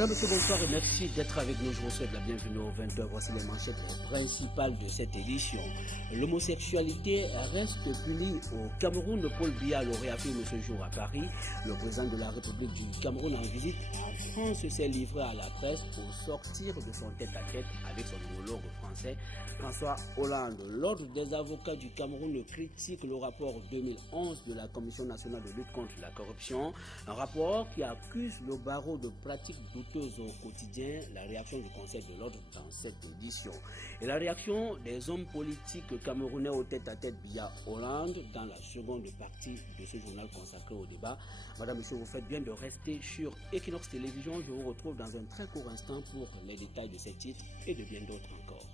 Madame, monsieur, bonsoir et merci d'être avec nous. Je vous souhaite la bienvenue aux 20h. Voici les manchettes principales de cette édition. L'homosexualité reste punie au Cameroun. Paul Biya le réaffirme ce jour à Paris. Le président de la République du Cameroun en visite en France s'est livré à la presse pour sortir de son tête-à-tête avec son homologue français, François Hollande. L'ordre des avocats du Cameroun critique le rapport 2011 de la Commission nationale de lutte contre la corruption. Un rapport qui accuse le barreau de pratiques douteuses au quotidien. La réaction du Conseil de l'ordre dans cette édition. Et la réaction des hommes politiques camerounais au tête-à-tête Biya Hollande dans la seconde partie de ce journal consacré au débat. Madame, monsieur, vous faites bien de rester sur Equinox Télévision. Je vous retrouve dans un très court instant pour les détails de ces titres et de bien d'autres encore.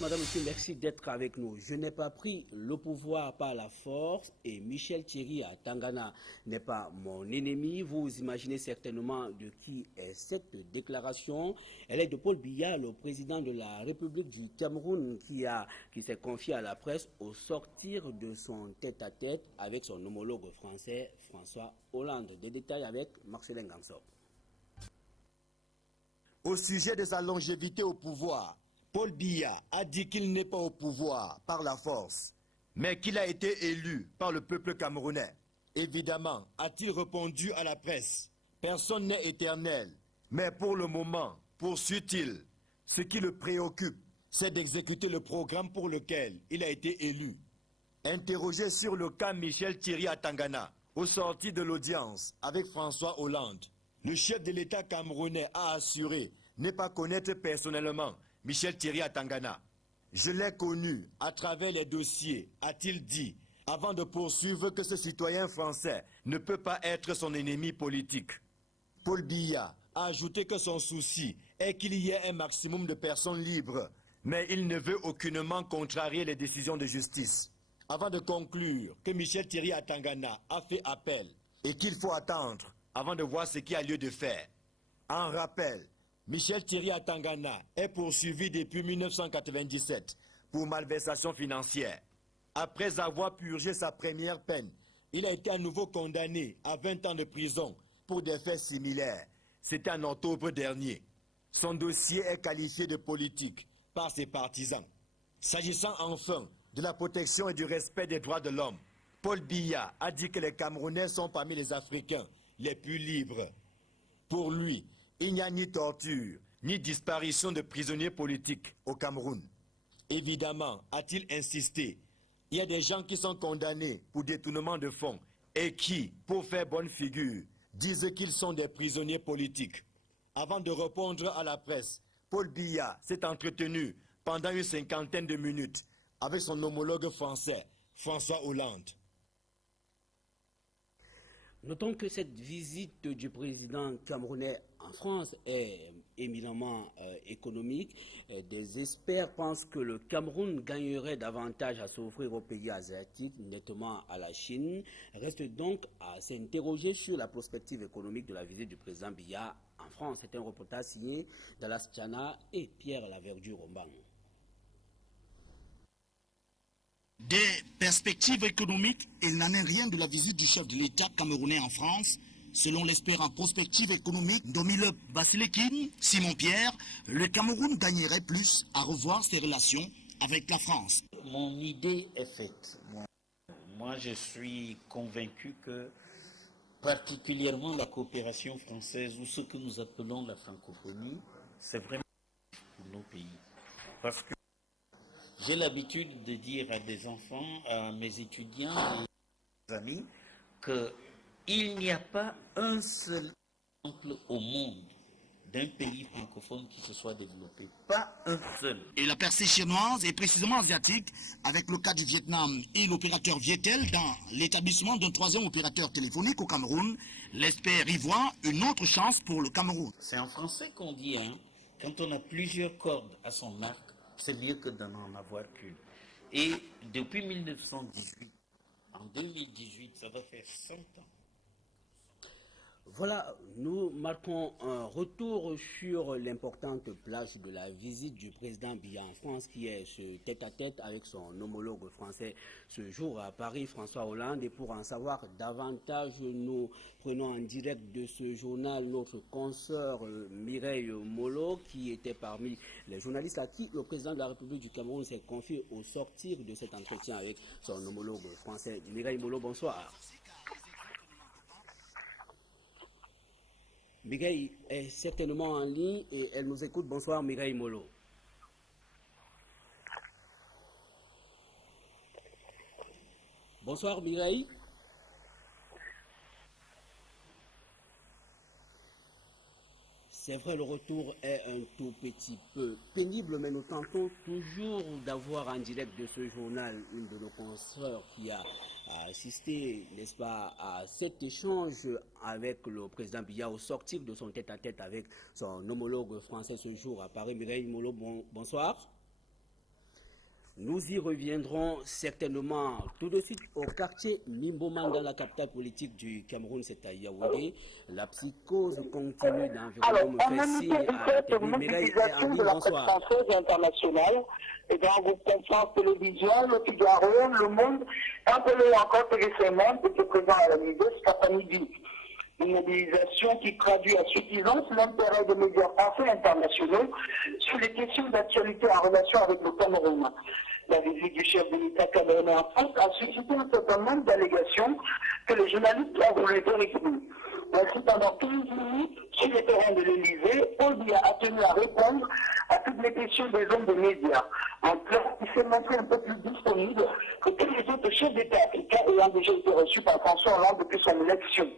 Madame, monsieur, merci d'être avec nous. Je n'ai pas pris le pouvoir par la force et Michel Thierry à Tangana n'est pas mon ennemi. Vous imaginez certainement de qui est cette déclaration. Elle est de Paul Biya, le président de la République du Cameroun, qui s'est confié à la presse au sortir de son tête-à-tête avec son homologue français, François Hollande. Des détails avec Marcelin Gamsor. Au sujet de sa longévité au pouvoir, Paul Biya a dit qu'il n'est pas au pouvoir par la force, mais qu'il a été élu par le peuple camerounais. Évidemment, a-t-il répondu à la presse, personne n'est éternel, mais pour le moment, poursuit-il, ce qui le préoccupe, c'est d'exécuter le programme pour lequel il a été élu. Interrogé sur le cas Michel Thierry à Tangana, au sorti de l'audience avec François Hollande, le chef de l'État camerounais a assuré ne pas connaître personnellement Michel Thierry à Tangana. Je l'ai connu à travers les dossiers, a-t-il dit, avant de poursuivre que ce citoyen français ne peut pas être son ennemi politique. Paul Biya a ajouté que son souci est qu'il y ait un maximum de personnes libres, mais il ne veut aucunement contrarier les décisions de justice. Avant de conclure que Michel Thierry à Tangana a fait appel et qu'il faut attendre avant de voir ce qu'il y a lieu de faire. En rappel, Michel Thierry à Tangana est poursuivi depuis 1997 pour malversation financière. Après avoir purgé sa première peine, il a été à nouveau condamné à 20 ans de prison pour des faits similaires. C'était en octobre dernier. Son dossier est qualifié de politique par ses partisans. S'agissant enfin de la protection et du respect des droits de l'homme, Paul Biya a dit que les Camerounais sont parmi les Africains les plus libres. Pour lui, il n'y a ni torture, ni disparition de prisonniers politiques au Cameroun. Évidemment, a-t-il insisté, il y a des gens qui sont condamnés pour détournement de fonds et qui, pour faire bonne figure, disent qu'ils sont des prisonniers politiques. Avant de répondre à la presse, Paul Biya s'est entretenu pendant une cinquantaine de minutes avec son homologue français, François Hollande. Notons que cette visite du président camerounais en France est éminemment économique. Des experts pensent que le Cameroun gagnerait davantage à s'offrir aux pays asiatiques, nettement à la Chine. Reste donc à s'interroger sur la prospective économique de la visite du président Biya en France. C'est un reportage signé Dallas Tchana et Pierre Laverdure-Ombang. Des perspectives économiques, il n'en est rien de la visite du chef de l'État camerounais en France. Selon l'expert en prospective économique Domile Basilekin, Simon Pierre, le Cameroun gagnerait plus à revoir ses relations avec la France. Mon idée est faite. Moi, je suis convaincu que particulièrement la coopération française ou ce que nous appelons la francophonie, c'est vraiment pour nos pays. Parce que j'ai l'habitude de dire à des enfants, à mes étudiants, à mes amis, qu'il n'y a pas un seul exemple au monde d'un pays francophone qui se soit développé. Pas un seul. Et la percée chinoise est précisément asiatique, avec le cas du Vietnam et l'opérateur Vietel dans l'établissement d'un troisième opérateur téléphonique au Cameroun. L'expert y voit une autre chance pour le Cameroun. C'est en français qu'on dit, hein, quand on a plusieurs cordes à son arc, c'est mieux que d'en avoir qu'une. Et depuis 1918, en 2018, ça va faire 100 ans. Voilà, nous marquons un retour sur l'importante plage de la visite du président Biya en France, qui est ce tête-à-tête avec son homologue français ce jour à Paris, François Hollande. Et pour en savoir davantage, nous prenons en direct de ce journal notre consoeur Mireille Molo, qui était parmi les journalistes à qui le président de la République du Cameroun s'est confié au sortir de cet entretien avec son homologue français. Mireille Molo, bonsoir. Mireille est certainement en ligne et elle nous écoute. Bonsoir Mireille Molo. Bonsoir Mireille. C'est vrai, le retour est un tout petit peu pénible, mais nous tentons toujours d'avoir en direct de ce journal une de nos consoeurs qui a assisté, n'est-ce pas, à cet échange avec le président Biya au sortir de son tête-à-tête avec son homologue français ce jour à Paris. Mireille Molo, bonsoir. Nous y reviendrons certainement tout de suite au quartier Mimbomanga, la capitale politique du Cameroun, c'est à Yaoundé. La psychose continue d'environnement me fait signe à Tébé. Mireille est en ligne, bonsoir. Française et internationale, et dans vos conférences télévision, Le Figaro, Le Monde, un peu encore récemment, était présent à la Nidé cet après-midi. Une mobilisation qui traduit à suffisance l'intérêt des médias français et internationaux sur les questions d'actualité en relation avec le Cameroun. La visite du chef de l'État camerounais en France a suscité un certain nombre d'allégations que les journalistes ont voulu vérifier. Ainsi, pendant 15 minutes, sur le terrain de l'Élysée, Paul Biya a tenu à répondre à toutes les questions des hommes de médias. En clair, il s'est montré un peu plus disponible que tous les autres chefs d'État africains ayant déjà été reçus par François Hollande depuis son élection.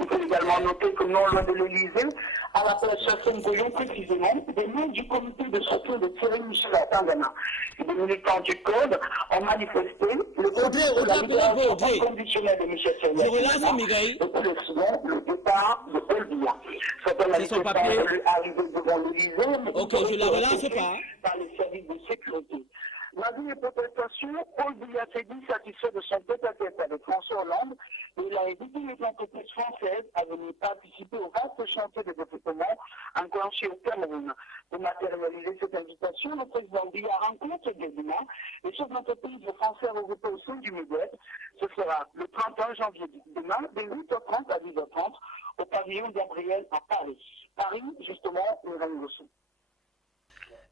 Il faut également noter que non loin de l'Élysée, à la place Chassène-Goyon précisément, des membres du comité de soutien de Thierry Michel à Tangana et des militants du Code ont manifesté le combat pour la libération inconditionnelle de Michel Seigneur et pour le départ de Paul Biya. Certains manifestants ont voulu arriver devant l'Élysée, mais je la relance pas. Par les services de sécurité. Malgré les protestations, Paul Biya s'est dit satisfait de son tête-à-tête avec François Hollande et il a invité les entreprises françaises à venir participer au vaste chantier de développement enclenché au Cameroun. Pour matérialiser cette invitation, le président Biya rencontre également les chefs d'entreprise français regroupés au sein du MEDEF. Ce sera le 31 janvier demain, de 8h30 à 10h30, au pavillon Gabriel à Paris. Paris, justement, nous allons le sous.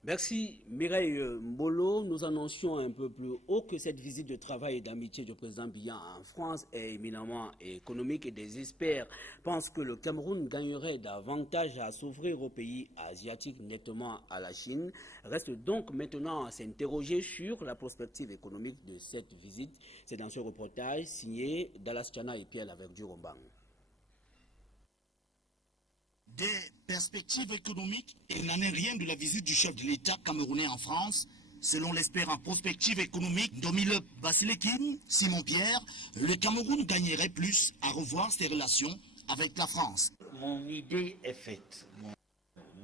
Merci Mireille Mbolo. Nous annoncions un peu plus haut que cette visite de travail et d'amitié du président Biya en France est éminemment économique et des experts pensent que le Cameroun gagnerait davantage à s'ouvrir aux pays asiatiques, nettement à la Chine. Reste donc maintenant à s'interroger sur la perspective économique de cette visite. C'est dans ce reportage signé Dallas Chana et Pierre avec Durombang. Des perspectives économiques, il n'en est rien de la visite du chef de l'État camerounais en France. Selon l'expert en prospective économique Domile Basilekin, Simon Pierre, le Cameroun gagnerait plus à revoir ses relations avec la France. Mon idée est faite.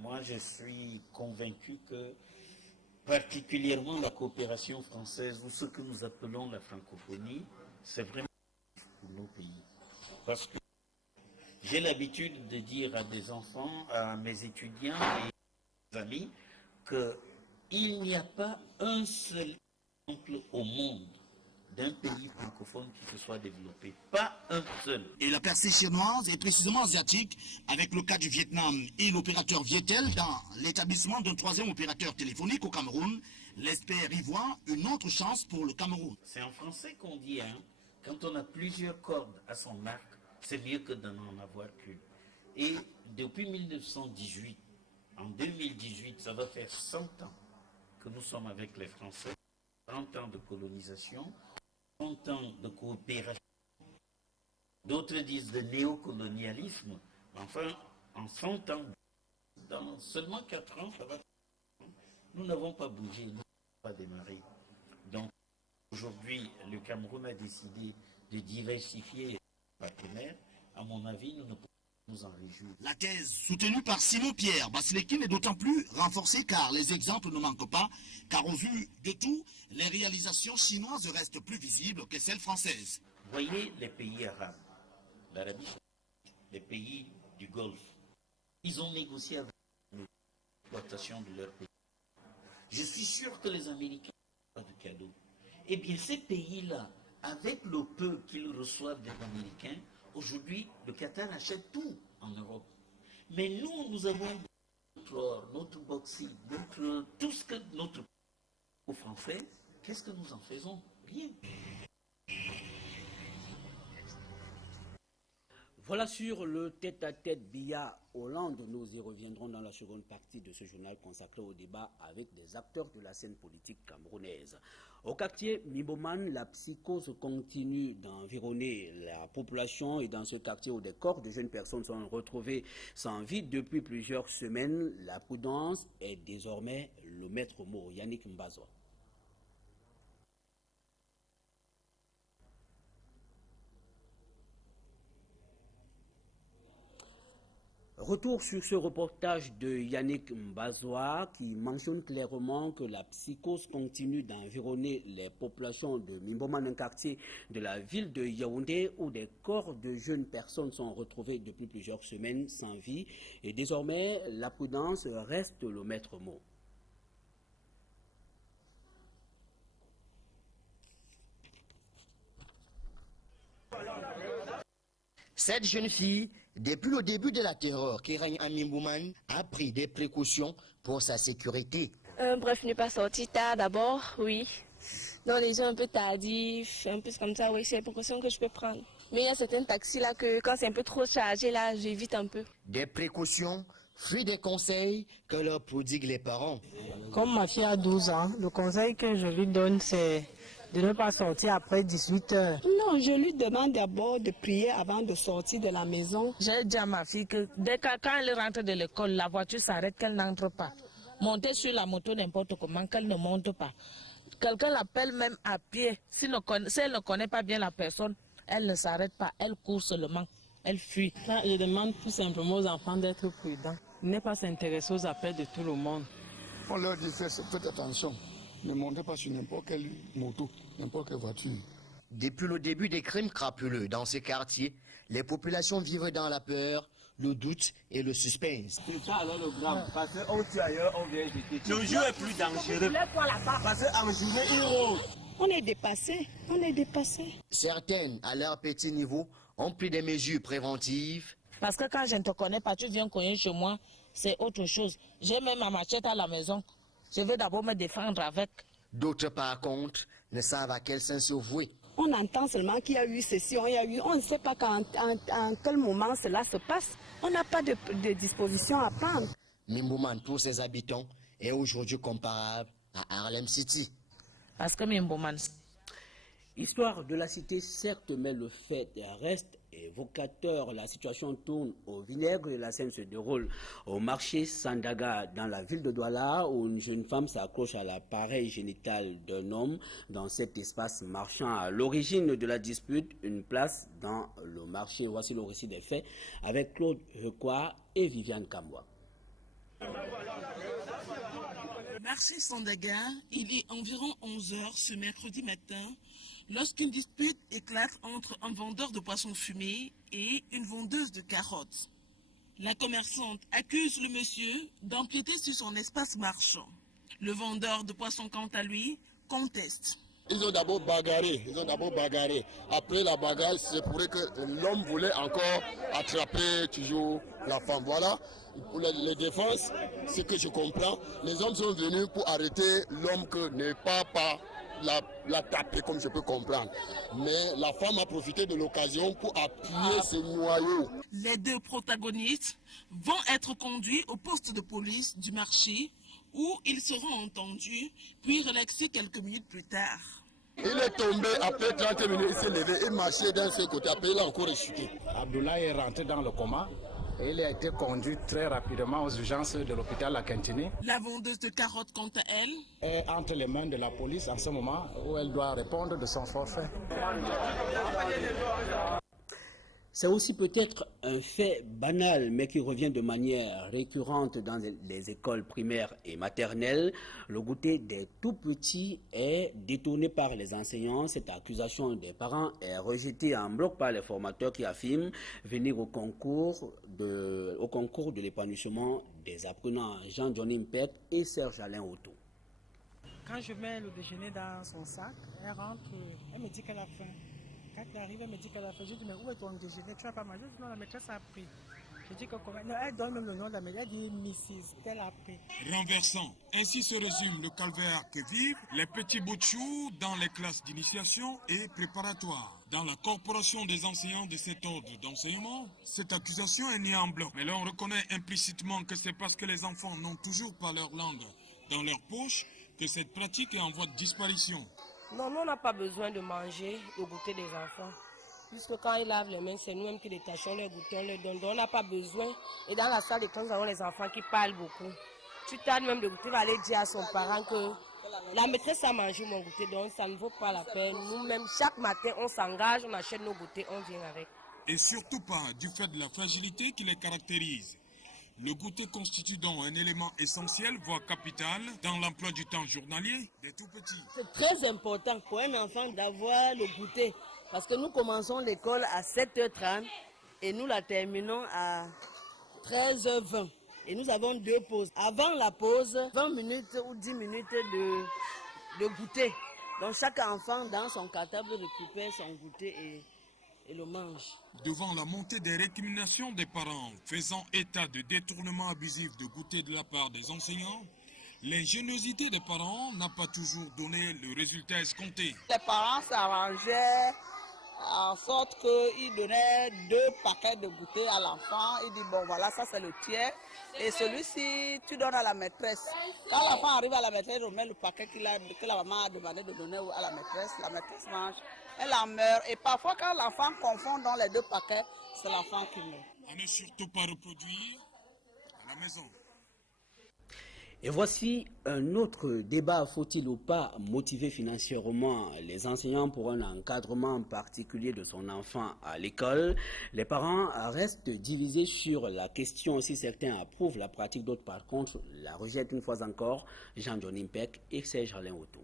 Moi, je suis convaincu que particulièrement la coopération française, ou ce que nous appelons la francophonie, c'est vraiment pour nos pays. Parce que j'ai l'habitude de dire à des enfants, à mes étudiants et à mes amis, qu'il n'y a pas un seul exemple au monde d'un pays francophone qui se soit développé. Pas un seul. Et la percée chinoise est précisément asiatique, avec le cas du Vietnam et l'opérateur Vietel dans l'établissement d'un troisième opérateur téléphonique au Cameroun. L'expert y voit une autre chance pour le Cameroun. C'est en français qu'on dit, quand on a plusieurs cordes à son arc, c'est mieux que d'en avoir qu'une. Et depuis 1918, en 2018, ça va faire 100 ans que nous sommes avec les Français, 30 ans de colonisation, 30 ans de coopération. D'autres disent de néocolonialisme. Enfin, en 100 ans, dans seulement 4 ans, ça va. Nous n'avons pas bougé, nous n'avons pas démarré. Donc, aujourd'hui, le Cameroun a décidé de diversifier. Partenaires, à mon avis, nous ne pouvons nous en réjouir. La thèse soutenue par Simon Pierre Basilekin est d'autant plus renforcée car les exemples ne manquent pas, car au vu de tout, les réalisations chinoises restent plus visibles que celles françaises. Voyez les pays arabes, l'Arabie Saoudite, des pays du Golfe. Ils ont négocié avec l'exploitation de leur pays. Je suis sûr que les Américains n'ont pas de cadeaux. Eh bien, ces pays-là, avec le peu qu'ils reçoivent des Américains, aujourd'hui, le Qatar achète tout en Europe. Mais nous avons notre or, notre bauxite, tout ce que notre aux Français, qu'est-ce que nous en faisons? Rien. Voilà sur le tête-à-tête Biya-Hollande. Nous y reviendrons dans la seconde partie de ce journal consacré au débat avec des acteurs de la scène politique camerounaise. Au quartier Miboman, la psychose continue d'environner la population et dans ce quartier où des corps de jeunes personnes sont retrouvés sans vie depuis plusieurs semaines, la prudence est désormais le maître mot. Yannick Mbazo. Retour sur ce reportage de Yannick Mbazoa qui mentionne clairement que la psychose continue d'environner les populations de Mimboman, un quartier de la ville de Yaoundé où des corps de jeunes personnes sont retrouvés depuis plusieurs semaines sans vie et désormais la prudence reste le maître mot. Cette jeune fille, depuis le début de la terreur qui règne à Mimbouman, a pris des précautions pour sa sécurité. Bref, ne pas sortir tard d'abord, oui. Donc les gens un peu tardifs, un peu comme ça, oui, c'est les précautions que je peux prendre. Mais il y a certains taxis là que quand c'est un peu trop chargé, là, j'évite un peu. Des précautions, fruit des conseils que leur prodiguent les parents. Comme ma fille a 12 ans, le conseil que je lui donne, c'est de ne pas sortir après 18 heures. Non, je lui demande d'abord de prier avant de sortir de la maison. J'ai dit à ma fille que dès quand elle rentre de l'école, la voiture s'arrête, qu'elle n'entre pas. Monter sur la moto n'importe comment, qu'elle ne monte pas. Quelqu'un l'appelle même à pied. Si elle ne connaît pas bien la personne, elle ne s'arrête pas, elle court seulement, elle fuit. Là, je demande tout simplement aux enfants d'être prudents. Ne pas s'intéresser aux appels de tout le monde. On leur dit faites attention. Ne montez pas sur n'importe quelle moto, n'importe quelle voiture. Depuis le début des crimes crapuleux dans ces quartiers, les populations vivent dans la peur, le doute et le suspense. C'est ça alors le drame, parce qu'on tue ailleurs, on vient jeter. Le jeu est plus dangereux, parce qu'en journée, il rôde. On est dépassé, on est dépassé. Certaines, à leur petit niveau, ont pris des mesures préventives. Parce que quand je ne te connais pas, tu viens cogner chez moi, c'est autre chose. J'ai même ma machette à la maison. Je vais d'abord me défendre avec. D'autres, par contre, ne savent à quel sens se vouer. On entend seulement qu'il y a eu ceci, on ne sait pas en quel moment cela se passe. On n'a pas de disposition à prendre. Mimbouman, pour ses habitants, est aujourd'hui comparable à Harlem City. Parce que Mimbouman... Histoire de la cité, certes, mais le fait reste évocateur. La situation tourne au vinaigre et la scène se déroule au marché Sandaga dans la ville de Douala où une jeune femme s'accroche à l'appareil génital d'un homme dans cet espace marchand. À l'origine de la dispute, une place dans le marché. Voici le récit des faits avec Claude Hekwa et Viviane Kamwa. Marché Sandaga, il est environ 11 h ce mercredi matin lorsqu'une dispute éclate entre un vendeur de poissons fumés et une vendeuse de carottes. La commerçante accuse le monsieur d'empiéter sur son espace marchand. Le vendeur de poissons, quant à lui, conteste. Ils ont d'abord bagarré. Après la bagarre, c'est pour que l'homme voulait encore attraper toujours la femme. Voilà. Pour les défenses, ce que je comprends, les hommes sont venus pour arrêter l'homme que ne pas la taper, comme je peux comprendre. Mais la femme a profité de l'occasion pour appuyer ses noyaux. Les deux protagonistes vont être conduits au poste de police du marché où ils seront entendus, puis relaxés quelques minutes plus tard. Il est tombé, après 30 minutes, il s'est levé, il marchait d'un seul côté, après il a encore chuté. Abdoulaye est rentré dans le coma et il a été conduit très rapidement aux urgences de l'hôpital à Kentini. La vendeuse de carottes, quant à elle, est entre les mains de la police en ce moment où elle doit répondre de son forfait. C'est aussi peut-être un fait banal, mais qui revient de manière récurrente dans les écoles primaires et maternelles. Le goûter des tout-petits est détourné par les enseignants. Cette accusation des parents est rejetée en bloc par les formateurs qui affirment venir au concours de l'épanouissement des apprenants Jean-Johnny Mpek et Serge-Alain Otto. Quand je mets le déjeuner dans son sac, elle rentre, elle me dit qu'elle a faim. Quand elle arrive, elle me dit qu'elle a fait. Je dis, mais où est ton déjeuner? Tu n'as pas mangé? Je dis, non, la maîtresse a pris. Je dis que comment? Non, elle donne même le nom de la maîtresse. Elle dit, Mrs. Telle a pris. Renversant. Ainsi se résume le calvaire que vivent les petits bouts de chou dans les classes d'initiation et préparatoires. Dans la corporation des enseignants de cet ordre d'enseignement, cette accusation est née en bloc. Mais l'on reconnaît implicitement que c'est parce que les enfants n'ont toujours pas leur langue dans leur poche que cette pratique est en voie de disparition. Non, nous on n'a pas besoin de manger le goûter des enfants. Puisque quand ils lavent les mains, c'est nous-mêmes qui détachons les goûters, on les donne. Donc on n'a pas besoin. Et dans la salle de classe, nous avons les enfants qui parlent beaucoup. Tu tardes même de goûter, va aller dire à son parent que la maîtresse a mangé mon goûter, donc ça ne vaut pas la peine. Nous-mêmes, chaque matin, on s'engage, on achète nos goûters, on vient avec. Et surtout pas du fait de la fragilité qui les caractérise. Le goûter constitue donc un élément essentiel, voire capital, dans l'emploi du temps journalier des tout-petits. C'est très important pour un enfant d'avoir le goûter, parce que nous commençons l'école à 7h30 et nous la terminons à 13h20. Et nous avons 2 pauses. Avant la pause, 20 minutes ou 10 minutes de goûter. Donc chaque enfant dans son cartable récupère son goûter et le mange. Devant la montée des récriminations des parents faisant état de détournement abusif de goûter de la part des enseignants, l'ingéniosité des parents n'a pas toujours donné le résultat escompté. Les parents s'arrangeaient en sorte qu'ils donnaient 2 paquets de goûter à l'enfant. Ils disent bon voilà, ça c'est le tien. Et celui-ci, tu donnes à la maîtresse. Quand l'enfant arrive à la maîtresse, il remet le paquet que la maman a demandé de donner à la maîtresse mange. Elle en meurt. Et parfois, quand l'enfant confond dans les 2 paquets, c'est l'enfant qui meurt. À ne surtout pas reproduire à la maison. Et voici un autre débat. Faut-il ou pas motiver financièrement les enseignants pour un encadrement particulier de son enfant à l'école? Les parents restent divisés sur la question. Si certains approuvent la pratique, d'autres par contre la rejettent une fois encore. Jean-Johnny Mpek et Serge-Alain Otto.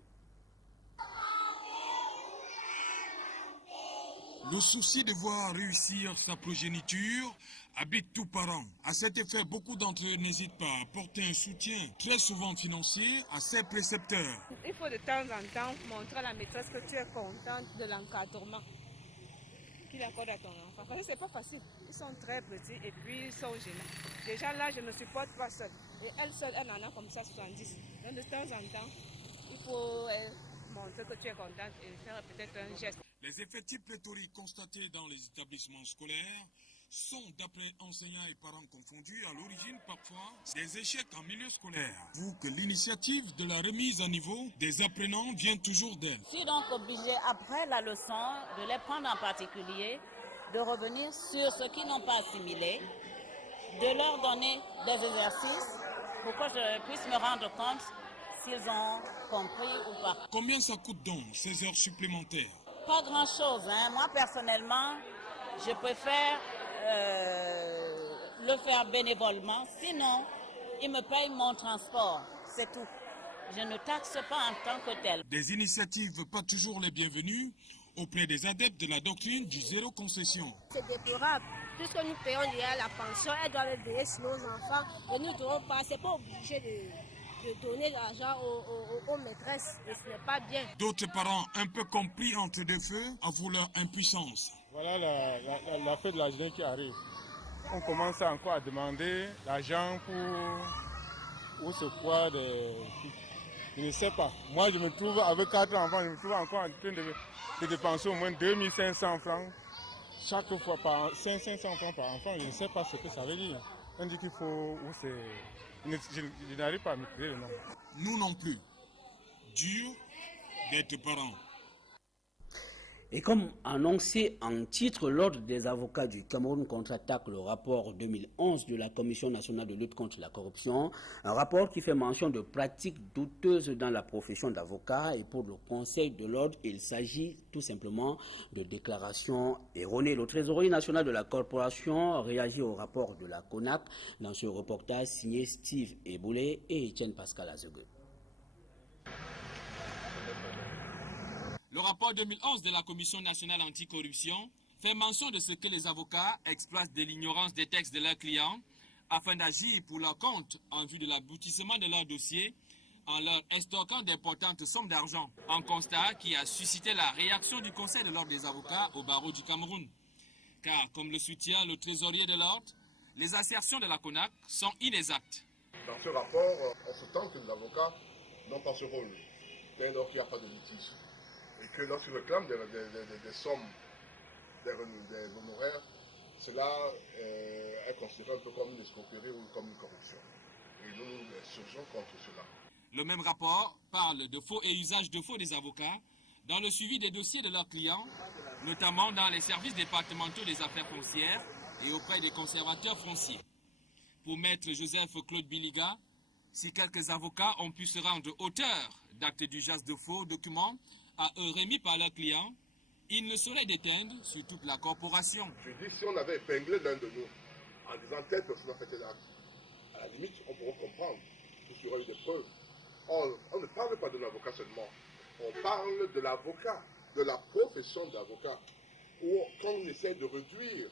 Le souci de voir réussir sa progéniture habite tout parent. À cet effet, beaucoup d'entre eux n'hésitent pas à apporter un soutien, très souvent financier, à ses précepteurs. Il faut de temps en temps montrer à la maîtresse que tu es contente de l'encadrement qu'il accorde à ton enfant. Parce que c'est pas facile. Ils sont très petits et puis ils sont gênants. Déjà là, je ne supporte pas seule. Et elle seule, elle en a comme ça 70. Donc de temps en temps, il faut montrer que tu es contente et faire peut-être un geste. Les effectifs pléthoriques constatés dans les établissements scolaires sont, d'après enseignants et parents confondus, à l'origine parfois des échecs en milieu scolaire. Vous que l'initiative de la remise à niveau des apprenants vient toujours d'elle. Je suis donc obligé, après la leçon, de les prendre en particulier, de revenir sur ce qu'ils n'ont pas assimilé, de leur donner des exercices pour que je puisse me rendre compte s'ils ont compris ou pas. Combien ça coûte donc, ces heures supplémentaires? Pas grand-chose. Moi, personnellement, je préfère le faire bénévolement. Sinon, ils me payent mon transport. C'est tout. Je ne taxe pas en tant que tel. Des initiatives pas toujours les bienvenues auprès des adeptes de la doctrine du zéro concession. C'est déplorable. Puisque nous payons déjà la pension, elle doit le payer sur nos enfants. Et nous ne devons pas, c'est pas obligé de donner l'argent aux maîtresses. Et ce n'est pas bien. D'autres parents, un peu compris entre deux feux, avouent leur impuissance. Voilà la fête de la journée qui arrive. On commence encore à demander l'argent pour ce poids de... Je ne sais pas. Moi, je me trouve avec 4 enfants, je me trouve encore en train de dépenser au moins 2500 francs chaque fois par an, 500 francs par enfant. Je ne sais pas ce que ça veut dire. On dit qu'il faut... Je n'arrive pas à maîtriser le nom. Nous non plus. Dur d'être parents. Et comme annoncé en titre, l'Ordre des avocats du Cameroun contre-attaque le rapport 2011 de la Commission nationale de lutte contre la corruption, un rapport qui fait mention de pratiques douteuses dans la profession d'avocat. Et pour le Conseil de l'Ordre, il s'agit tout simplement de déclarations erronées. Le trésorier national de la corporation réagit au rapport de la CONAC dans ce reportage signé Steve Eboulé et Etienne Pascal Azegue. Le rapport 2011 de la Commission nationale anticorruption fait mention de ce que les avocats exploitent de l'ignorance des textes de leurs clients afin d'agir pour leur compte en vue de l'aboutissement de leur dossier en leur estorquant d'importantes sommes d'argent. Un constat qui a suscité la réaction du Conseil de l'Ordre des avocats au barreau du Cameroun. Car, comme le soutient le trésorier de l'Ordre, les assertions de la CONAC sont inexactes. Dans ce rapport, on se tente que les avocats n'ont pas ce rôle, dès lors qu'il n'y a pas de litige. Et que lorsqu'ils réclament des sommes, des honoraires, cela est considéré un peu comme une escroquerie ou comme une corruption. Et nous nous insurgeons contre cela. Le même rapport parle de faux et usage de faux des avocats dans le suivi des dossiers de leurs clients, notamment dans les services départementaux des affaires foncières et auprès des conservateurs fonciers. Pour maître Joseph Claude Biliga, si quelques avocats ont pu se rendre auteurs d'actes d'usage de faux documents à eux remis par leurs clients, il ne saurait déteindre sur toute la corporation. Je dis, si on avait épinglé l'un de nous en disant telle personne a fait tel acte, à la limite, on pourrait comprendre qu'il y aura eu des preuves. Or, on ne parle pas de l'avocat seulement, on parle de l'avocat, de la profession d'avocat, où quand on essaie de réduire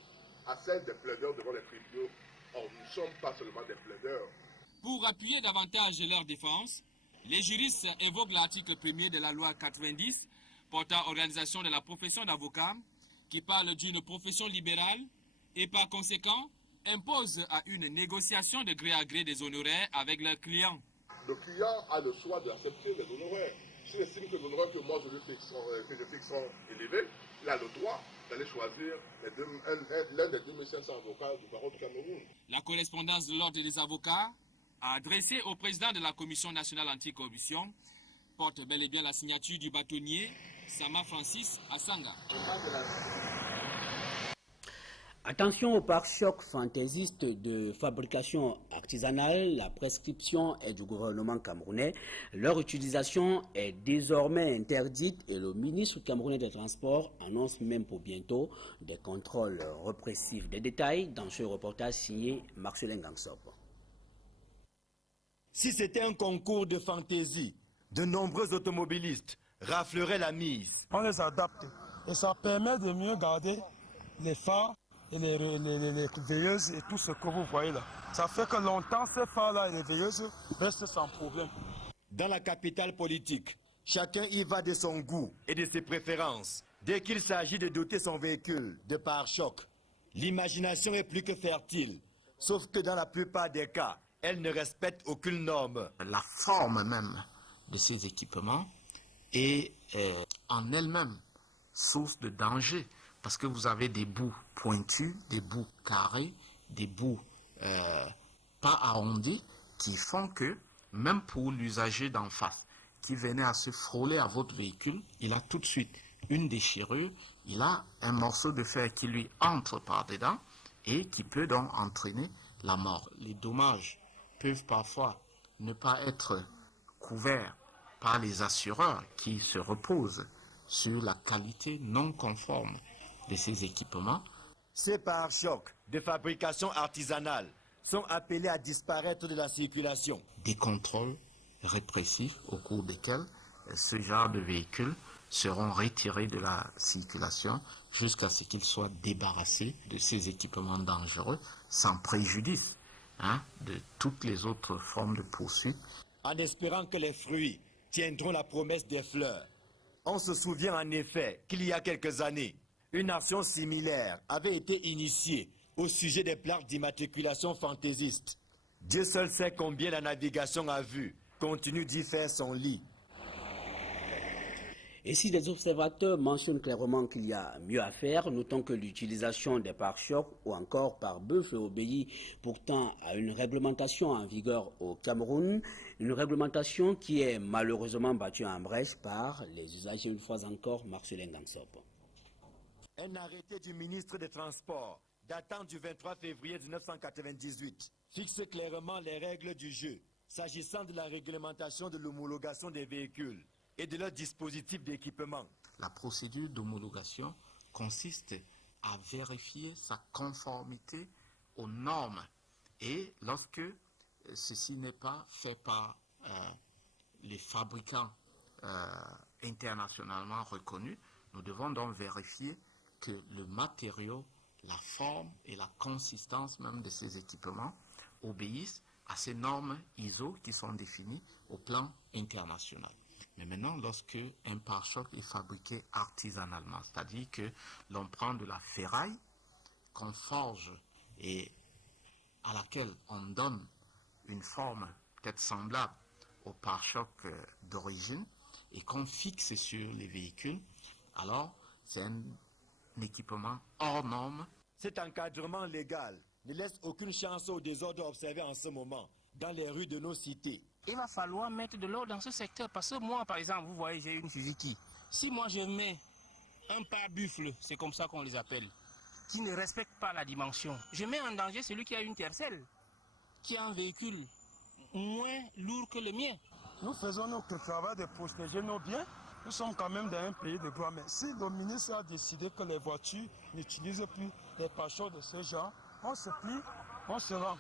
à celle des plaideurs devant les tribunaux, or, nous ne sommes pas seulement des plaideurs. Pour appuyer davantage leur défense, les juristes évoquent l'article 1er de la loi 90 portant organisation de la profession d'avocat qui parle d'une profession libérale et par conséquent impose à une négociation de gré à gré des honoraires avec leurs clients. Le client a le choix d'accepter les honoraires. S'il estime que les honoraires que moi je fixe sont élevés, il a le droit d'aller choisir l'un des 2500 avocats du barreau du Cameroun. La correspondance de l'Ordre des avocats adressée au président de la Commission nationale anticorruption porte bel et bien la signature du bâtonnier Sama Francis Asanga. Attention aux pare-chocs fantaisistes de fabrication artisanale, la prescription est du gouvernement camerounais. Leur utilisation est désormais interdite et le ministre camerounais des Transports annonce même pour bientôt des contrôles répressifs. Des détails dans ce reportage signé Marcelin Gangsop. Si c'était un concours de fantaisie, de nombreux automobilistes rafleraient la mise. On les adapte et ça permet de mieux garder les phares et les veilleuses et tout ce que vous voyez là. Ça fait que longtemps ces phares-là et les veilleuses restent sans problème. Dans la capitale politique, chacun y va de son goût et de ses préférences. Dès qu'il s'agit de doter son véhicule de pare-choc, l'imagination est plus que fertile. Sauf que dans la plupart des cas, elle ne respecte aucune norme. La forme même de ces équipements est en elle-même source de danger parce que vous avez des bouts pointus, des bouts carrés, des bouts pas arrondis qui font que même pour l'usager d'en face qui venait à se frôler à votre véhicule, il a tout de suite une déchirure, il a un morceau de fer qui lui entre par dedans et qui peut donc entraîner la mort. Les dommages peuvent parfois ne pas être couverts par les assureurs qui se reposent sur la qualité non conforme de ces équipements. Ces pare-chocs de fabrication artisanale sont appelés à disparaître de la circulation. Des contrôles répressifs au cours desquels ce genre de véhicules seront retirés de la circulation jusqu'à ce qu'ils soient débarrassés de ces équipements dangereux sans préjudice de toutes les autres formes de poursuite. En espérant que les fruits tiendront la promesse des fleurs. On se souvient en effet qu'il y a quelques années, une action similaire avait été initiée au sujet des plaques d'immatriculation fantaisistes. Dieu seul sait combien la navigation à vue continue d'y faire son lit. Et si les observateurs mentionnent clairement qu'il y a mieux à faire, notons que l'utilisation des pare-chocs ou encore pare-buffles obéit pourtant à une réglementation en vigueur au Cameroun, une réglementation qui est malheureusement battue en brèche par les usagers, une fois encore, Marcelin Gangsop. Un arrêté du ministre des Transports, datant du 23 février 1998, fixe clairement les règles du jeu s'agissant de la réglementation de l'homologation des véhicules et de leur dispositif d'équipement. La procédure d'homologation consiste à vérifier sa conformité aux normes. Et lorsque ceci n'est pas fait par les fabricants internationalement reconnus, nous devons donc vérifier que le matériau, la forme et la consistance même de ces équipements obéissent à ces normes ISO qui sont définies au plan international. Mais maintenant, lorsque un pare-choc est fabriqué artisanalement, c'est-à-dire que l'on prend de la ferraille qu'on forge et à laquelle on donne une forme peut-être semblable au pare-choc d'origine et qu'on fixe sur les véhicules, alors c'est un équipement hors norme. Cet encadrement légal ne laisse aucune chance au désordre observé en ce moment dans les rues de nos cités. Il va falloir mettre de l'ordre dans ce secteur parce que moi, par exemple, vous voyez, j'ai une Suzuki. Si moi je mets un pare-buffle, c'est comme ça qu'on les appelle, qui ne respecte pas la dimension, je mets en danger celui qui a une tercelle, qui a un véhicule moins lourd que le mien. Nous faisons notre travail de protéger nos biens. Nous sommes quand même dans un pays de droit. Mais si le ministre a décidé que les voitures n'utilisent plus les pare-chocs de ce genre, on se plie, on se rend.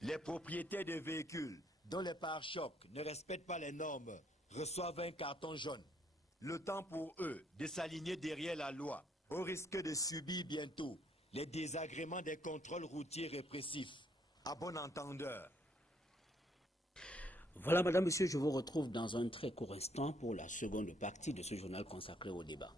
Les propriétaires de véhicules dont les pare-chocs ne respectent pas les normes reçoivent un carton jaune. Le temps pour eux de s'aligner derrière la loi, au risque de subir bientôt les désagréments des contrôles routiers répressifs. À bon entendeur. Voilà, madame, monsieur, je vous retrouve dans un très court instant pour la seconde partie de ce journal consacré au débat.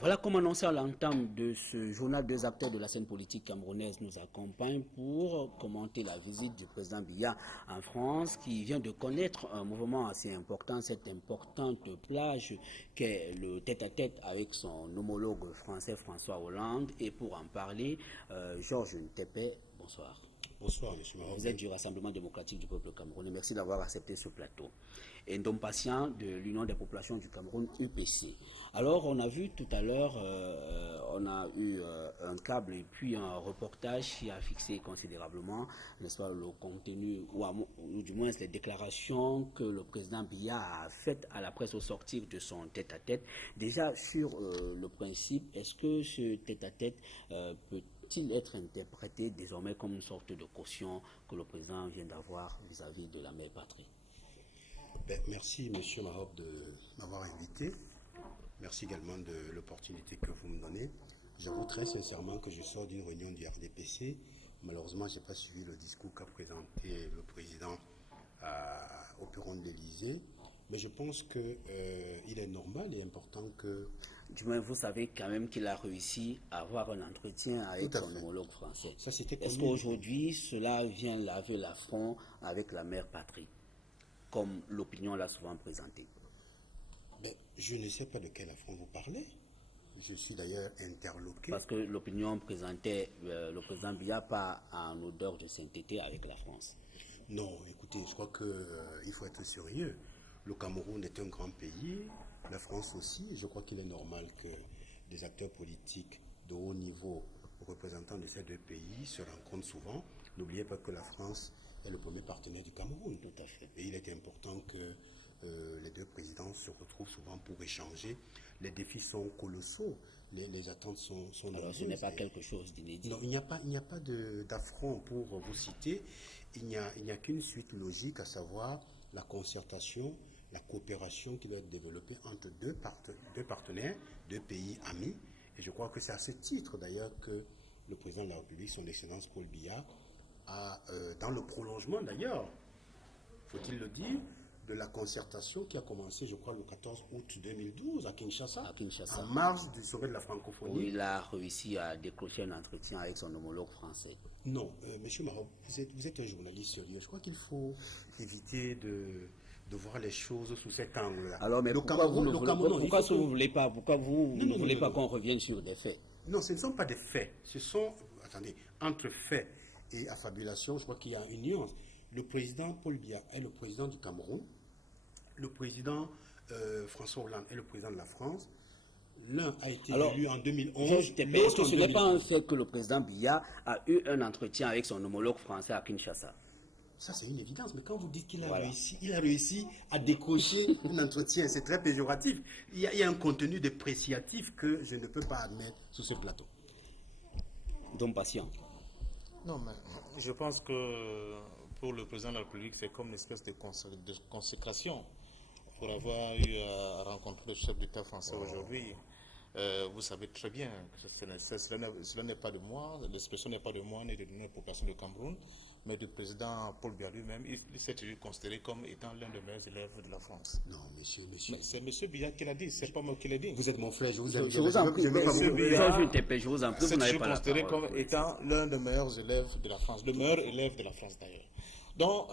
Voilà, comme annoncé à l'entame de ce journal, deux acteurs de la scène politique camerounaise nous accompagnent pour commenter la visite du président Biya en France, qui vient de connaître un mouvement assez important, cette importante plage qu'est le tête-à-tête avec son homologue français François Hollande. Et pour en parler, Georges Ntepé, bonsoir. Bonsoir, M. Maroc. Vous êtes du Rassemblement démocratique du peuple camerounais. Merci d'avoir accepté ce plateau. Et Ndom Patient de l'Union des populations du Cameroun, UPC. Alors, on a vu tout à l'heure, on a eu un câble et puis un reportage qui a fixé considérablement, n'est-ce pas, le contenu, ou du moins les déclarations que le président Biya a faites à la presse au sortir de son tête-à-tête. Déjà, sur le principe, est-ce que ce tête-à-tête peut-il être interprété désormais comme une sorte de caution que le président vient d'avoir vis-à-vis de la mère patrie? Merci, M. Maroc, de m'avoir invité. Merci également de l'opportunité que vous me donnez. J'avoue très sincèrement que je sors d'une réunion du RDPC. Malheureusement, je n'ai pas suivi le discours qu'a présenté le président au perron de l'Élysée. Mais je pense qu'il est normal et important que... Du moins, vous savez quand même qu'il a réussi à avoir un entretien avec son homologue français. Est-ce qu'aujourd'hui, cela vient laver l'affront avec la mère patrie, comme l'opinion l'a souvent présenté? Je ne sais pas de quel affront vous parlez. Je suis d'ailleurs interloqué. Parce que l'opinion présentait le président Biya pas en odeur de sainteté avec la France. Non, écoutez, je crois qu'il faut être sérieux. Le Cameroun est un grand pays, la France aussi. Je crois qu'il est normal que des acteurs politiques de haut niveau, représentants de ces deux pays, se rencontrent souvent. N'oubliez pas que la France est le premier partenaire du Cameroun. Tout à fait. Et il est important que les deux présidents se retrouvent souvent pour échanger. Les défis sont colossaux, les attentes sont nombreuses. Alors ce n'est pas quelque chose d'inédit. Non, il n'y a pas d'affront pour vous citer. Il n'y a qu'une suite logique, à savoir la concertation, la coopération qui doit être développée entre deux partenaires, deux pays amis. Et je crois que c'est à ce titre d'ailleurs que le président de la République, son Excellence Paul Biya, a, dans le prolongement d'ailleurs, faut-il le dire, de la concertation qui a commencé, je crois, le 14 août 2012 à Kinshasa, en mars du sommet de la francophonie. Où il a réussi à décrocher un entretien avec son homologue français. Non, Monsieur Maroc, vous êtes un journaliste sérieux. Je crois qu'il faut éviter de voir les choses sous cet angle-là. Alors, mais pourquoi vous ne voulez pas, ne voulez pas qu'on revienne sur des faits? Non, ce ne sont pas des faits. Ce sont, attendez, entre faits et affabulation, je crois qu'il y a une nuance. Le président Paul Biya est le président du Cameroun. Le président François Hollande est le président de la France. L'un a été élu en 2011. Est-ce que ce n'est pas un fait que le président Biya a eu un entretien avec son homologue français à Kinshasa? Ça, c'est une évidence. Mais quand vous dites qu'il a réussi, il a réussi à décrocher un entretien. C'est très péjoratif. Il y a un contenu dépréciatif que je ne peux pas admettre sur ce plateau. Donc, patient. Non, mais je pense que pour le président de la République, c'est comme une espèce de consécration pour avoir eu à rencontrer le chef d'État français aujourd'hui. Vous savez très bien que cela n'est pas de moi, l'expression n'est pas de moi ni de la population du Cameroun, mais du président Paul Biya lui-même. Il s'est toujours considéré comme étant l'un des meilleurs élèves de la France. Non, monsieur. Mais c'est monsieur Biya qui l'a dit, c'est pas moi qui l'ai dit. Vous êtes mon frère, je vous aime. Je vous en prie, monsieur Biya, je vous en prie, vous n'avez pas la considéré parole. comme étant l'un des meilleurs élèves de la France, le meilleur élève de la France d'ailleurs. Donc,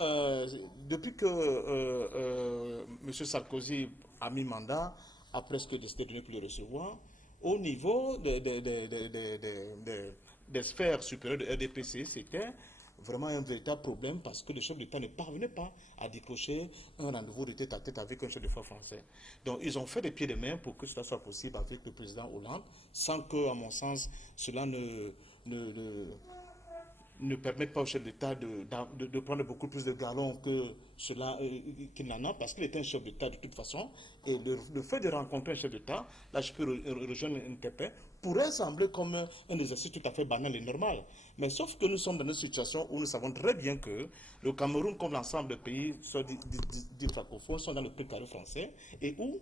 depuis que M. Sarkozy a mis mandat, a presque décidé de ne plus le recevoir, au niveau des sphères supérieures de RDPC, c'était vraiment un véritable problème parce que le chef d'État ne parvenait pas à décrocher un rendez-vous de tête à tête avec un chef d'État français. Donc, ils ont fait des pieds de main pour que cela soit possible avec le président Hollande, sans que, à mon sens, cela ne permettent pas au chef d'État de prendre beaucoup plus de galons que cela qu'il n'en a, parce qu'il est un chef d'État de toute façon. Et le fait de rencontrer un chef d'État, là je peux rejoindre NTP, pourrait sembler comme un exercice tout à fait banal et normal. Mais sauf que nous sommes dans une situation où nous savons très bien que le Cameroun, comme l'ensemble des pays dits francophones, sont dans le précaré français, et où,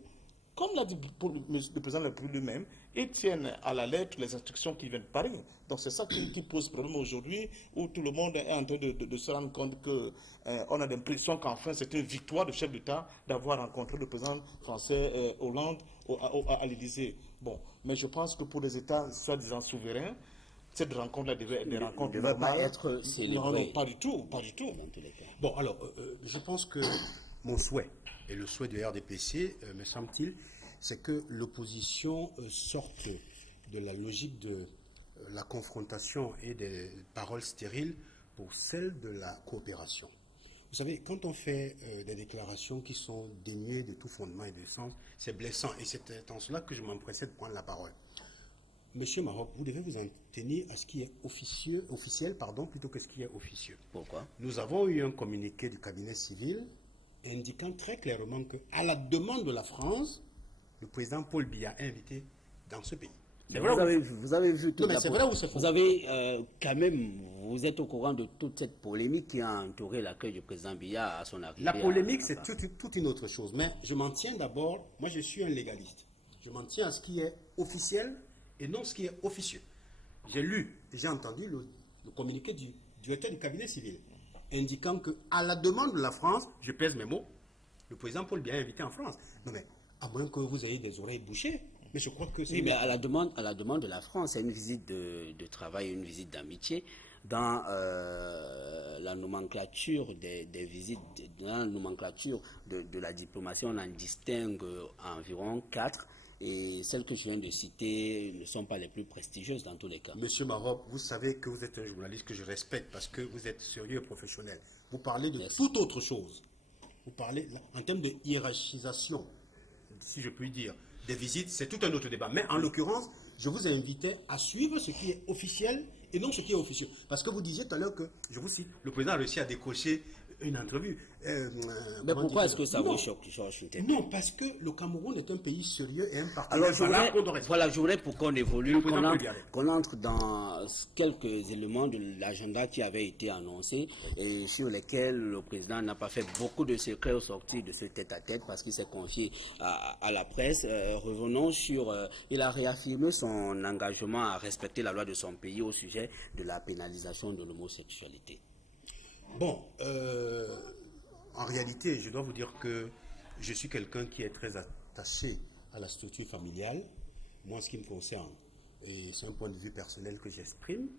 comme l'a dit le président de la République lui-même, ils tiennent à la lettre les instructions qui viennent de Paris. Donc c'est ça qui pose problème aujourd'hui, où tout le monde est en train de se rendre compte qu'on a l'impression qu'enfin c'est une victoire du chef d'État d'avoir rencontré le président français Hollande à l'Élysée. Bon, mais je pense que pour les États soi-disant souverains, cette rencontre-là devait être des rencontres ne va normales. pas être célébrée. Non, pas du tout, pas du tout. Bon, alors, je pense que mon souhait, et le souhait du RDPC, me semble-t-il, c'est que l'opposition sorte de la logique de la confrontation et des paroles stériles pour celle de la coopération. Vous savez, quand on fait des déclarations qui sont dénuées de tout fondement et de sens, c'est blessant. Et c'est en cela que je m'empressais de prendre la parole. Monsieur Maroc, vous devez vous en tenir à ce qui est officiel, plutôt que ce qui est officieux. Pourquoi? Nous avons eu un communiqué du cabinet civil indiquant très clairement qu'à la demande de la France, le président Paul Biya est invité dans ce pays. Vous avez vu tout. Non, mais c'est vrai ou c'est faux? Vous avez quand même, vous êtes au courant de toute cette polémique qui a entouré l'accueil du président Biya à son arrivée. La polémique, c'est toute une autre chose. Mais je m'en tiens d'abord, moi je suis un légaliste. Je m'en tiens à ce qui est officiel et non ce qui est officieux. J'ai lu et j'ai entendu le communiqué du directeur du cabinet civil indiquant qu'à la demande de la France, je pèse mes mots, le président Paul Biya est invité en France. Non mais, à moins que vous ayez des oreilles bouchées. Mais je crois que c'est... Oui, mais à la demande de la France, c'est une visite de travail, une visite d'amitié. Dans la nomenclature des visites, dans la nomenclature de la diplomatie, on en distingue environ 4. Et celles que je viens de citer ne sont pas les plus prestigieuses dans tous les cas. Monsieur Maroc, vous savez que vous êtes un journaliste que je respecte parce que vous êtes sérieux et professionnel. Vous parlez de toute autre chose. Vous parlez, en termes de hiérarchisation, si je puis dire, des visites, c'est tout un autre débat. Mais en l'occurrence, je vous invitais à suivre ce qui est officiel et non ce qui est officieux. Parce que vous disiez tout à l'heure que, je vous cite, le président a réussi à décrocher une entrevue. Mais pourquoi est-ce que ça vous choque, Non, parce que le Cameroun est un pays sérieux et un Alors, partenaire. je voudrais pour qu'on évolue, qu'on entre dans quelques éléments de l'agenda qui avait été annoncé et sur lesquels le président n'a pas fait beaucoup de secrets au sortir de ce tête-à-tête parce qu'il s'est confié à la presse. Revenons sur... il a réaffirmé son engagement à respecter la loi de son pays au sujet de la pénalisation de l'homosexualité. Bon, en réalité, je dois vous dire que je suis quelqu'un qui est très attaché à la structure familiale. Moi, ce qui me concerne, et c'est un point de vue personnel que j'exprime,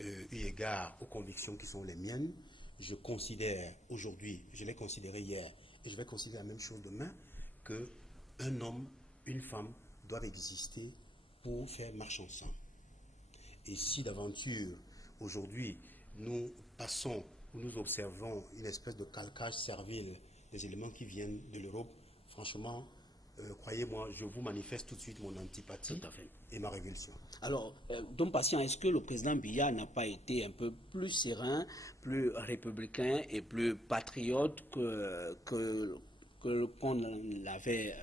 eu égard aux convictions qui sont les miennes, je considère aujourd'hui, je l'ai considéré hier, et je vais considérer la même chose demain, qu'un homme, une femme doivent exister pour faire marche ensemble. Et si d'aventure, aujourd'hui, nous passons où nous observons une espèce de calcage servile des éléments qui viennent de l'Europe, franchement, croyez-moi, je vous manifeste tout de suite mon antipathie et ma régulsion. Alors, Dom Patient, est-ce que le président Biya n'a pas été un peu plus serein, plus républicain et plus patriote qu'on l'avait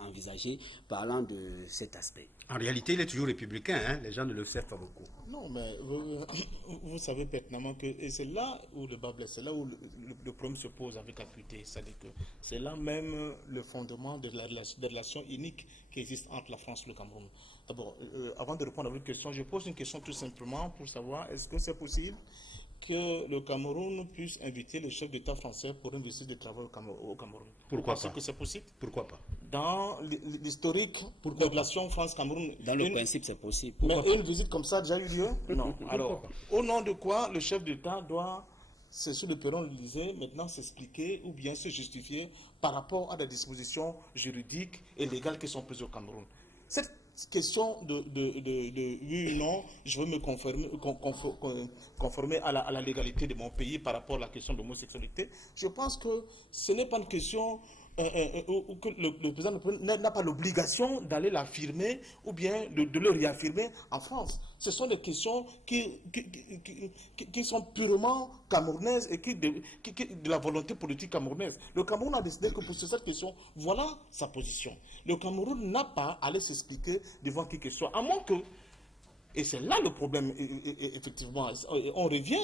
envisagé, parlant de cet aspect? En réalité, il est toujours républicain, hein? Les gens ne le savent pas beaucoup. Non, mais vous savez pertinemment que c'est là où le bas blesse, c'est là où le problème se pose avec acuité. C'est-à-dire que c'est là même le fondement de la relation unique qui existe entre la France et le Cameroun. D'abord, avant de répondre à votre question, je pose une question tout simplement pour savoir est-ce que c'est possible que le Cameroun puisse inviter le chef d'État français pour une visite de travail au Cameroun? Pourquoi pas? Est-ce que c'est possible? Pourquoi pas? Dans l'historique de la relation France-Cameroun... Dans le principe, c'est possible. Mais une visite comme ça a déjà eu lieu? Non. Alors, au nom de quoi le chef d'État doit, c'est sur le perron de l'Élysée, maintenant s'expliquer ou bien se justifier par rapport à des dispositions juridiques et légales qui sont prises au Cameroun? Cette question de oui ou non, je veux me conformer à la légalité de mon pays par rapport à la question de l'homosexualité, je pense que ce n'est pas une question que le président n'a pas l'obligation d'aller l'affirmer ou bien de le réaffirmer en France. Ce sont des questions qui sont purement camerounaises et de la volonté politique camerounaise. Le Cameroun a décidé que pour cette question, voilà sa position. Le Cameroun n'a pas à aller s'expliquer devant qui que ce soit, à moins que, et c'est là le problème, effectivement, on revient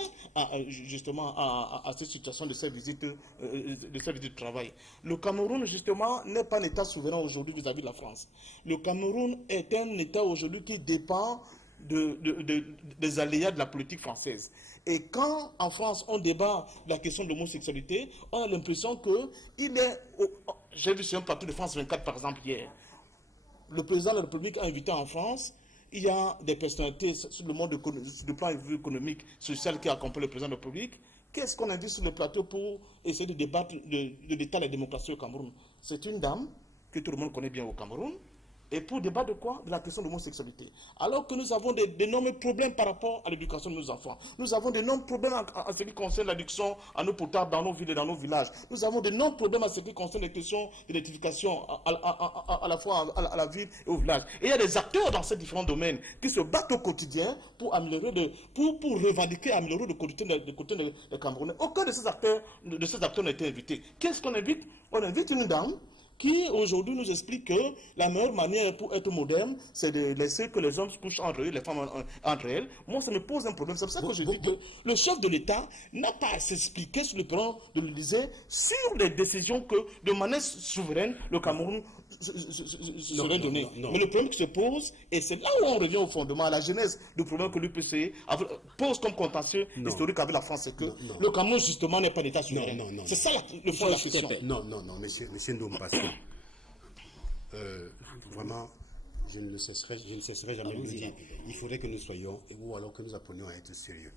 justement à cette situation de cette visite de travail. Le Cameroun, justement, n'est pas un État souverain aujourd'hui vis-à-vis de la France. Le Cameroun est un État aujourd'hui qui dépend des aléas de la politique française. Et quand, en France, on débat de la question de l'homosexualité, on a l'impression qu'il est... J'ai vu sur un plateau de France 24, par exemple, hier. Le président de la République a invité en France... Il y a des personnalités sur le plan économique, social qui accompagnent le président de la République. Qu'est-ce qu'on a dit sur le plateau pour essayer de débattre de l'état de la démocratie au Cameroun? C'est une dame que tout le monde connaît bien au Cameroun. Et pour débattre de quoi? De la question de l'homosexualité. Alors que nous avons d'énormes problèmes par rapport à l'éducation de nos enfants. Nous avons d'énormes problèmes en ce qui concerne l'éducation à nos potables dans nos villes et dans nos villages. Nous avons d'énormes problèmes en ce qui concerne les questions d'identification à la fois à la ville et au village. Et il y a des acteurs dans ces différents domaines qui se battent au quotidien pour améliorer, pour revendiquer, améliorer le quotidien des Camerounais. Aucun de ces acteurs n'a été invité. Qu'est-ce qu'on invite? On invite une dame qui aujourd'hui nous explique que la meilleure manière pour être moderne, c'est de laisser que les hommes se couchent entre eux, les femmes entre elles. Moi, ça me pose un problème. C'est pour ça que je dis que le chef de l'État n'a pas à s'expliquer sur le plan de l'Élysée sur les décisions que, de manière souveraine, le Cameroun serait donné. Mais le problème qui se pose, et c'est là où on revient au fondement, à la genèse du problème que l'UPC pose comme contentieux historique avec la France, c'est que le Cameroun, justement, n'est pas un État souverain. C'est ça le fond de la question. Non, monsieur Ndom Patient. Vraiment, je ne cesserai jamais de le dire. Il faudrait que nous soyons, ou alors que nous apprenions à être sérieux.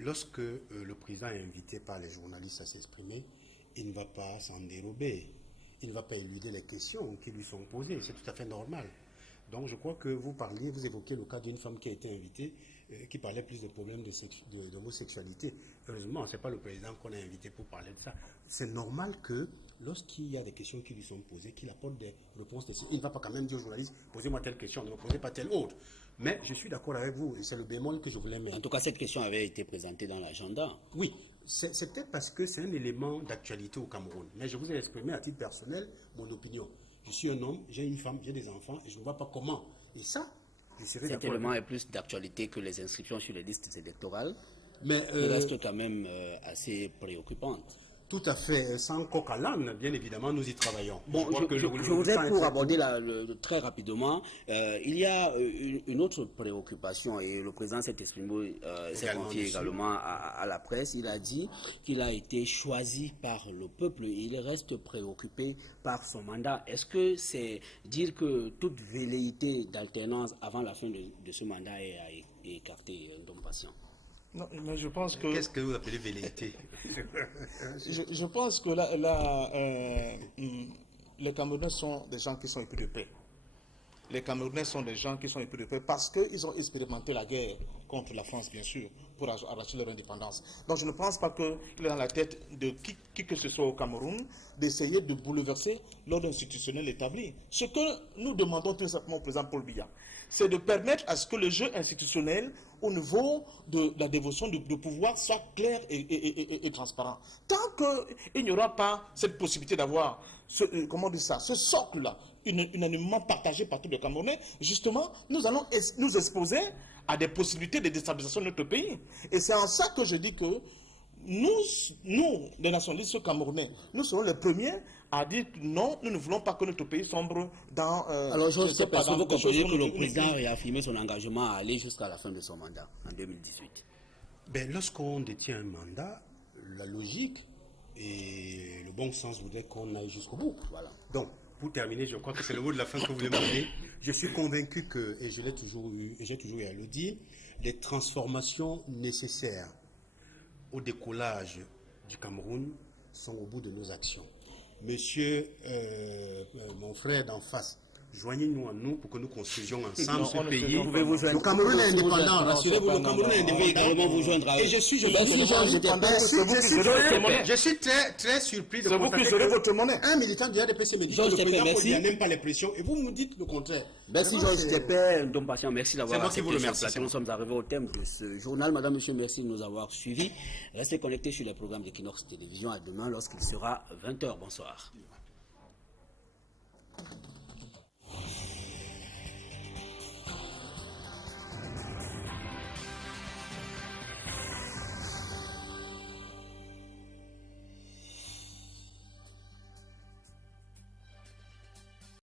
Lorsque le président est invité par les journalistes à s'exprimer, il ne va pas s'en dérober. Il ne va pas éluder les questions qui lui sont posées. C'est tout à fait normal. Donc je crois que vous évoquez le cas d'une femme qui a été invitée, qui parlait plus de problèmes d'homosexualité. Heureusement, ce n'est pas le président qu'on a invité pour parler de ça. C'est normal que lorsqu'il y a des questions qui lui sont posées, qu'il apporte des réponses. Il ne va pas quand même dire aux journalistes, posez-moi telle question, ne me posez pas telle autre. Mais je suis d'accord avec vous, et c'est le bémol que je voulais mettre. En tout cas, cette question avait été présentée dans l'agenda. Oui, c'est peut-être parce que c'est un élément d'actualité au Cameroun. Mais je vous ai exprimé à titre personnel mon opinion. Je suis un homme, j'ai une femme, j'ai des enfants, et je ne vois pas comment. Et ça, je serais d'accord. Cet élément est plus d'actualité que les inscriptions sur les listes électorales. Mais il reste quand même assez préoccupante. Tout à fait, sans coq à l'âne, bien évidemment, nous y travaillons. Bon, je voudrais, pour aborder très rapidement, il y a une autre préoccupation, et le président s'est exprimé, s'est confié également à la presse. Il a dit qu'il a été choisi par le peuple et il reste préoccupé par son mandat. Est-ce que c'est dire que toute velléité d'alternance avant la fin de ce mandat est écartée, Ndom Patient? Non, mais je pense que... Qu'est-ce que vous appelez velléité? je pense que les Camerounais sont des gens qui sont épris de paix. Les Camerounais sont des gens qui sont épris de paix parce qu'ils ont expérimenté la guerre contre la France, bien sûr, pour arracher leur indépendance. Donc je ne pense pas qu'il est dans la tête de qui que ce soit au Cameroun d'essayer de bouleverser l'ordre institutionnel établi. Ce que nous demandons tout simplement au président Paul Biya, c'est de permettre à ce que le jeu institutionnel au niveau de la dévotion de pouvoir soit clair et transparent. Tant qu'il n'y aura pas cette possibilité d'avoir ce socle-là, unanimement partagé par tous les Camerounais, justement, nous allons nous exposer à des possibilités de déstabilisation de notre pays. Et c'est en ça que je dis que nous, les nationalistes camerounais, nous serons les premiers à dire non, nous ne voulons pas que notre pays sombre dans... Alors, je ne sais pas si vous comprenez que le président a réaffirmé son engagement à aller jusqu'à la fin de son mandat, en 2018. Ben, lorsqu'on détient un mandat, la logique et le bon sens voudrait qu'on aille jusqu'au bout. Voilà. Donc, pour terminer, je crois que c'est le mot de la fin que vous voulez m'amener. Je suis convaincu que, et je l'ai toujours eu, et j'ai toujours eu à le dire, les transformations nécessaires au décollage du Cameroun sont au bout de nos actions. Monsieur, mon frère d'en face, joignez-nous à nous pour que nous construisions ensemble ce pays. Le Cameroun est indépendant, rassurez-vous, le Cameroun est indépendant également vous joindre à vous. Et je suis très surpris de constater que votre monnaie. Un militant du RDPC me dit que le président Paul n'aime pas les pressions et vous nous dites le contraire. Merci Georges Tepé, Dom Patient, merci d'avoir accepté ce plateau. Nous sommes arrivés au thème de ce journal. Madame, monsieur, merci de nous avoir suivis. Restez connectés sur les programmes d'Equinox Télévision. À demain lorsqu'il sera 20h. Bonsoir.